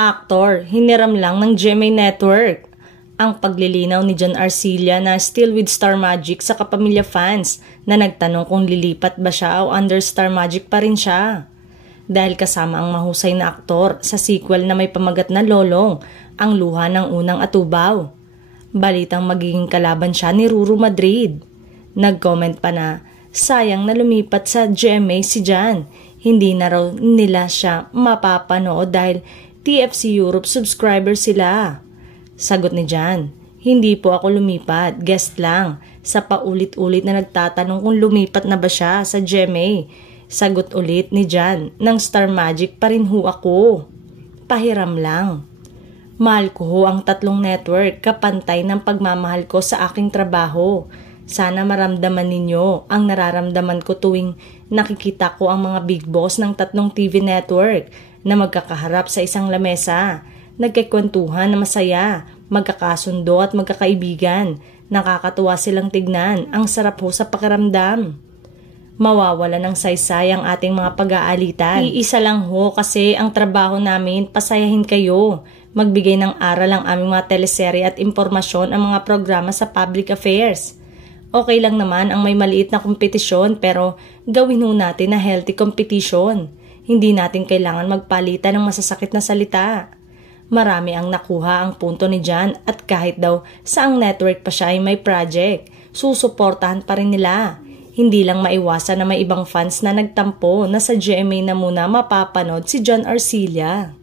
Aktor, hiniram lang ng GMA Network. Ang paglilinaw ni John Arcilla na still with Star Magic sa kapamilya fans na nagtanong kung lilipat ba siya o under Star Magic pa rin siya. Dahil kasama ang mahusay na aktor sa sequel na may pamagat na Lolong, ang luha ng unang atubaw. Balitang magiging kalaban siya ni Ruru Madrid. Nag-comment pa na, sayang na lumipat sa GMA si John. Hindi na raw nila siya mapapanood dahil TFC Europe subscriber sila. Sagot ni John, hindi po ako lumipat, guest lang. Sa paulit-ulit na nagtatanong kung lumipat na ba siya sa GMA. Sagot ulit ni John, ng Star Magic pa rin ho ako. Pahiram lang. Mahal ko ho ang tatlong network, kapantay ng pagmamahal ko sa aking trabaho. Sana maramdaman ninyo ang nararamdaman ko tuwing nakikita ko ang mga big boss ng tatlong TV network na magkakaharap sa isang lamesa. Nagkikwentuhan na masaya, magkakasundo at magkakaibigan. Nakakatuwa silang tignan, ang sarap ho sa pakiramdam. Mawawala ng saysay ang ating mga pag-aalitan. Iisa lang ho kasi ang trabaho namin, pasayahin kayo. Magbigay ng aral ang aming mga teleserye at impormasyon ang mga programa sa public affairs. Okay lang naman ang may maliit na kompetisyon pero gawin ho natin na healthy competition. Hindi natin kailangan magpalitan ng masasakit na salita. Marami ang nakuha ang punto ni John at kahit daw saang network pa siya ay may project, susuportahan pa rin nila. Hindi lang maiwasan na may ibang fans na nagtampo na sa GMA na muna mapapanood si John Arcilla.